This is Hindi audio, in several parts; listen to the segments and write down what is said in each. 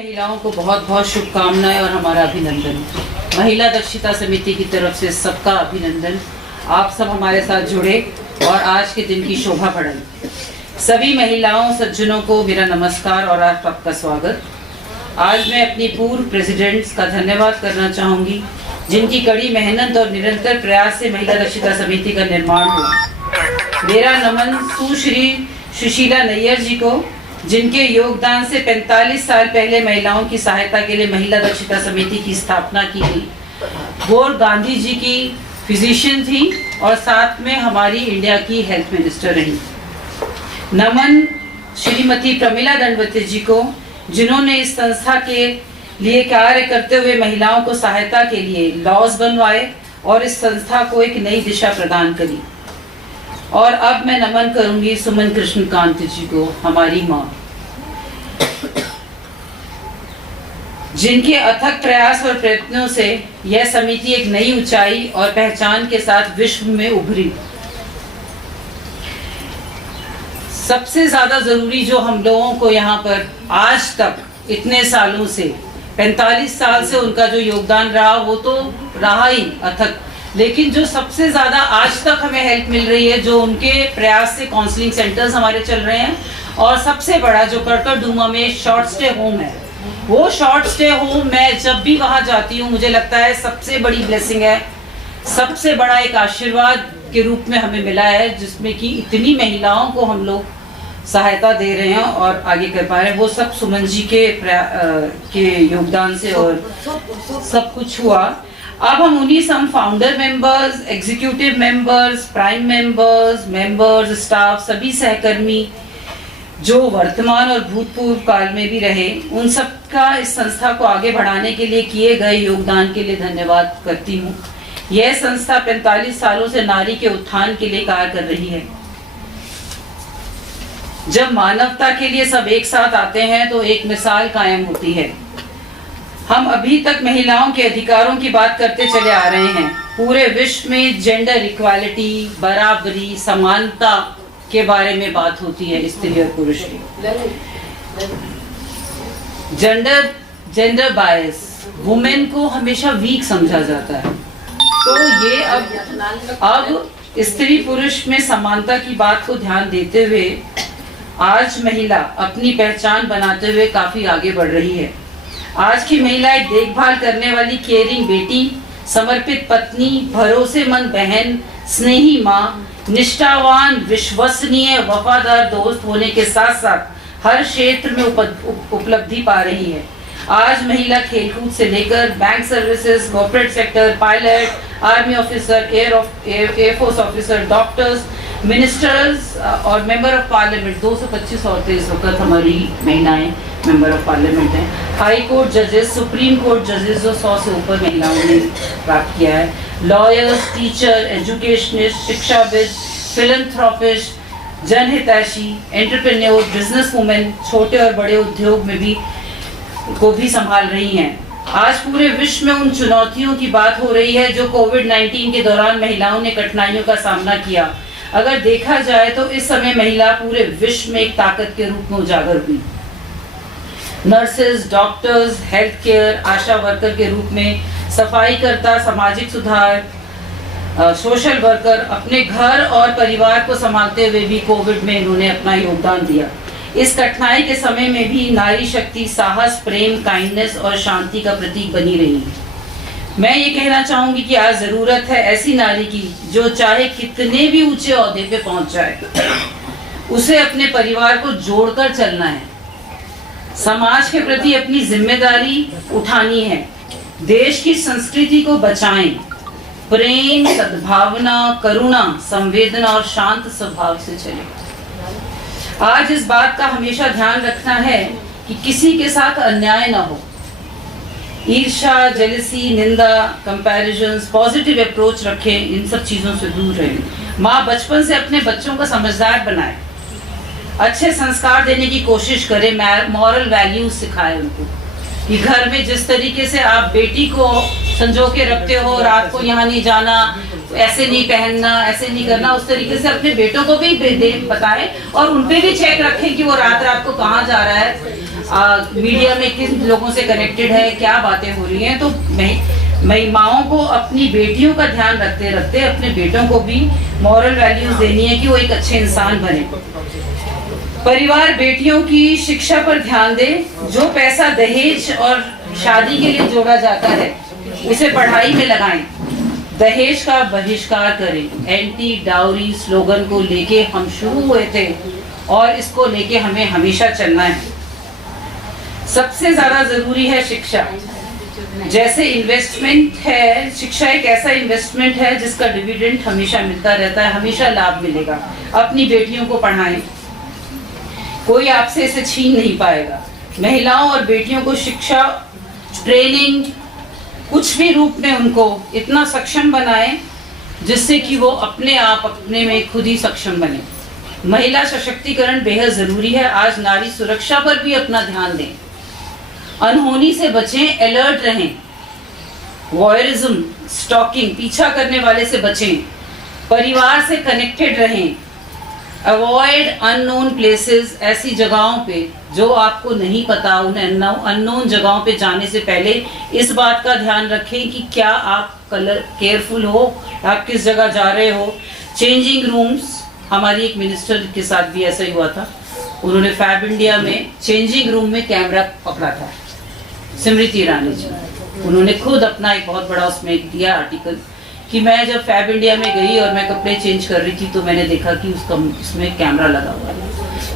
महिलाओं को बहुत बहुत शुभकामनाएं और हमारा अभिनंदन। महिला दक्षता समिति की तरफ से सबका अभिनंदन। आप सब हमारे साथ जुड़े और आज के दिन की शोभा बढ़ाई। सभी महिलाओं सज्जनों को मेरा नमस्कार और आपका स्वागत। आज मैं अपनी पूर्व प्रेसिडेंट्स का धन्यवाद करना चाहूँगी, जिनकी कड़ी मेहनत और निरंतर प्रयास से महिला दक्षता समिति का निर्माण हुआ। मेरा नमन सुश्री सुशीला नैयर जी को, जिनके योगदान से 45 साल पहले महिलाओं की सहायता के लिए महिला दक्षता समिति की स्थापना की गई। वो गांधी जी की फिजिशियन थी और साथ में हमारी इंडिया की हेल्थ मिनिस्टर रही। नमन श्रीमती प्रमिला दंडवती जी को, जिन्होंने इस संस्था के लिए कार्य करते हुए महिलाओं को सहायता के लिए लॉज बनवाए और इस संस्था को एक नई दिशा प्रदान करी। और अब मैं नमन करूंगी सुमन कृष्णकांत जी को, हमारी माँ, जिनके अथक प्रयास और प्रयत्नों से यह समिति एक नई ऊंचाई और पहचान के साथ विश्व में उभरी। सबसे ज्यादा जरूरी जो हम लोगों को यहाँ पर आज तक इतने सालों से 45 साल से उनका जो योगदान रहा, वो तो रहा ही अथक, लेकिन जो सबसे ज्यादा आज तक हमें हेल्प मिल रही है, जो उनके प्रयास से काउंसलिंग सेंटर्स हमारे चल रहे हैं, और सबसे बड़ा जो कड़कड़डूमा में शॉर्ट स्टे होम है, वो शॉर्ट स्टे होम मैं जब भी वहां जाती हूँ मुझे लगता है सबसे बड़ी ब्लेसिंग है, सबसे बड़ा एक आशीर्वाद के रूप में हमें मिला है, जिसमें कि इतनी महिलाओं को हम लोग सहायता दे रहे हैं और आगे कर पा रहे हैं। वो सब सुमन जी के योगदान से और सब कुछ हुआ। अब हम 19 founder members, executive members, prime members, members, staff, सभी सहकर्मी जो वर्तमान और भूतपूर्व काल में भी रहे, उन सब का इस संस्था को आगे बढ़ाने के लिए किए गए योगदान के लिए धन्यवाद करती हूँ। यह संस्था 45 सालों से नारी के उत्थान के लिए कार्य कर रही है। जब मानवता के लिए सब एक साथ आते हैं तो एक मिसाल कायम होती है। हम अभी तक महिलाओं के अधिकारों की बात करते चले आ रहे हैं। पूरे विश्व में जेंडर इक्वालिटी, बराबरी, समानता के बारे में बात होती है, स्त्री और पुरुष की। जेंडर बायस, वुमेन को हमेशा वीक समझा जाता है, तो ये अब स्त्री पुरुष में समानता की बात को ध्यान देते हुए आज महिला अपनी पहचान बनाते हुए काफी आगे बढ़ रही है। आज की महिला एक देखभाल करने वाली केयरिंग बेटी, समर्पित पत्नी, भरोसेमंद बहन, स्नेही माँ, निष्ठावान, विश्वसनीय, वफादार दोस्त होने के साथ साथ हर क्षेत्र में उपलब्धि पा रही है। आज महिला खेलकूद से लेकर bank services, corporate sector, pilot, army officer, air force officer, doctors, ministers और मेंबर ऑफ पार्लियामेंट, 225 औरतें इस वक्त हमारी महिलाएं मेंबर ऑफ पार्लियामेंट हैं। हाई कोर्ट जजेस, सुप्रीम कोर्ट जजेस जो 100 से ऊपर महिलाओं ने प्राप्त किया है। लॉयर्स, टीचर, एजुकेशनिस्ट, शिक्षाविद, फिलैंथ्रोपिस्ट, जनहितैषी, एंटरप्रेन्योर, बिजनेस वुमेन, छोटे और बड़े उद्योग में को भी संभाल रही हैं। आज पूरे विश्व में उन चुनौतियों की बात हो रही है जो कोविड-19 के दौरान महिलाओं ने कठिनाइयों का सामना किया। अगर देखा जाए तो इस समय महिला पूरे विश्व में एक ताकत के रूप में उजागर हुई। नर्सेज, डॉक्टर्स, हेल्थ केयर, आशा वर्कर के रूप में, सफाई कर्ता, सामाजिक सुधार, सोशल वर्कर, अपने घर और परिवार को संभालते हुए भी कोविड में इन्होंने अपना योगदान दिया। इस कठिनाई के समय में भी नारी शक्ति साहस, प्रेम, काइंडनेस और शांति का प्रतीक बनी रही। मैं ये कहना चाहूंगी कि आज जरूरत है ऐसी नारी की जो चाहे कितने भी ऊंचे ओहदे पे पहुंच जाए, उसे अपने परिवार को जोड़कर चलना है, समाज के प्रति अपनी जिम्मेदारी उठानी है, देश की संस्कृति को बचाएं, प्रेम, सद्भावना, करुणा, संवेदना और शांत स्वभाव से चले। आज इस बात का हमेशा ध्यान रखना है कि किसी के साथ अन्याय ना हो। ईर्ष्या, जेलसी, निंदा, कंपैरिजन्स, पॉजिटिव अप्रोच रखें, इन सब चीजों से दूर रहें। माँ बचपन से अपने बच्चों को समझदार बनाए, अच्छे संस्कार देने की कोशिश करें, मॉरल वैल्यूज सिखाए उनको, कि घर में जिस तरीके से आप बेटी को संजो के रखते हो, रात को यहाँ नहीं जाना, ऐसे नहीं पहनना, ऐसे नहीं करना, उस तरीके से अपने बेटों को भी बताएं और उनपे भी चेक रखें कि वो रात रात को कहाँ जा रहा है, मीडिया में किस लोगों से कनेक्टेड है, क्या बातें हो रही हैं। तो मैं माओं को अपनी बेटियों का ध्यान रखते रखते अपने बेटों को भी मॉरल वैल्यूज देनी है कि वो एक अच्छे इंसान बने। परिवार बेटियों की शिक्षा पर ध्यान दे। जो पैसा दहेज और शादी के लिए जोड़ा जाता है उसे पढ़ाई में लगाएं। दहेज का बहिष्कार करें। एंटी डाउरी स्लोगन को लेके हम शुरू हुए थे और इसको लेके हमें हमेशा चलना है। सबसे ज्यादा जरूरी है शिक्षा। जैसे इन्वेस्टमेंट है, शिक्षा एक ऐसा इन्वेस्टमेंट है जिसका डिविडेंड हमेशा मिलता रहता है, हमेशा लाभ मिलेगा। अपनी बेटियों को पढ़ाएं, कोई आपसे इसे छीन नहीं पाएगा। महिलाओं और बेटियों को शिक्षा, ट्रेनिंग, कुछ भी रूप में उनको इतना सक्षम बनाएं जिससे कि वो अपने आप अपने में खुद ही सक्षम बने। महिला सशक्तिकरण बेहद जरूरी है। आज नारी सुरक्षा पर भी अपना ध्यान दें। अनहोनी से बचें, अलर्ट रहें। वॉयरिज्म, स्टॉकिंग, पीछा करने वाले से बचें। परिवार से कनेक्टेड रहें। अवॉइड अननोन प्लेसेस, ऐसी जगहों पे जो आपको नहीं पता, उन अननोन जगहों पे जाने से पहले इस बात का ध्यान रखें कि क्या आप केयरफुल हो, आप किस जगह जा रहे हो। चेंजिंग रूम्स, हमारी एक मिनिस्टर के साथ भी ऐसा ही हुआ था। उन्होंने फैब इंडिया में चेंजिंग रूम में कैमरा पकड़ा था, स्मृति ईरानी जी। उन्होंने खुद अपना एक बहुत बड़ा उसमें दिया आर्टिकल कि मैं जब फैब इंडिया में गई और मैं कपड़े चेंज कर रही थी तो मैंने देखा कि उसमें कैमरा लगा हुआ है।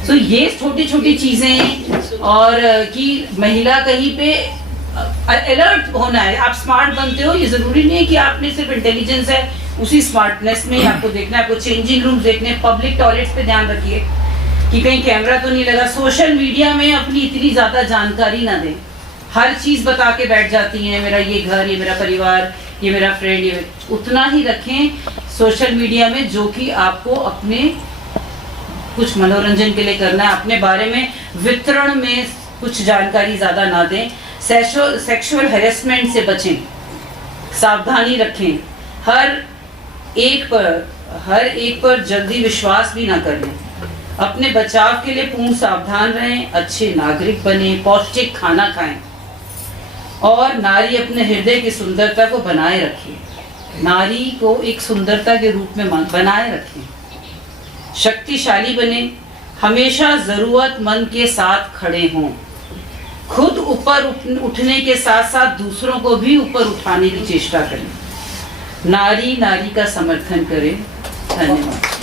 तो ये छोटी छोटी चीजें, और कि महिला कहीं पे अलर्ट होना है। आप स्मार्ट बनते हो, ये जरूरी नहीं है कि आपने सिर्फ इंटेलिजेंस है उसी स्मार्टनेस में आपको देखना है। आपको चेंजिंग रूम देखने, पब्लिक टॉयलेट्स पे ध्यान रखिए कि कहीं कैमरा तो नहीं लगा। सोशल मीडिया में अपनी इतनी ज्यादा जानकारी ना दें। हर चीज बता के बैठ जाती हैं, मेरा ये घर, ये मेरा परिवार, ये मेरा फ्रेंड, ये उतना ही रखें सोशल मीडिया में जो कि आपको अपने कुछ मनोरंजन के लिए करना है। अपने बारे में वितरण में कुछ जानकारी ज्यादा ना दें। सेक्सुअल हैरेसमेंट से बचें, सावधानी रखें। हर एक पर जल्दी विश्वास भी ना करें। अपने बचाव के लिए पूर्ण सावधान रहें। अच्छे नागरिक बने, पौष्टिक खाना खाएं और नारी अपने हृदय की सुंदरता को बनाए रखें। नारी को एक सुंदरता के रूप में बनाए रखें। शक्तिशाली बने, हमेशा जरूरतमंद के साथ खड़े हों। खुद ऊपर उठने के साथ साथ दूसरों को भी ऊपर उठाने की चेष्टा करें। नारी नारी का समर्थन करे। धन्यवाद।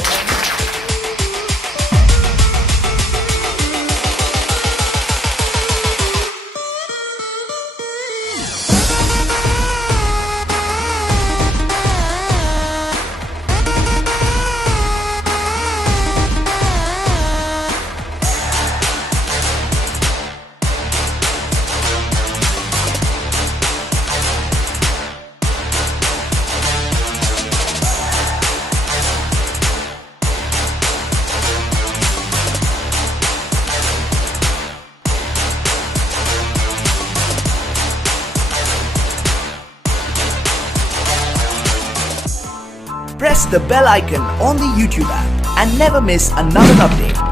Press the bell icon on the YouTube app and never miss another update.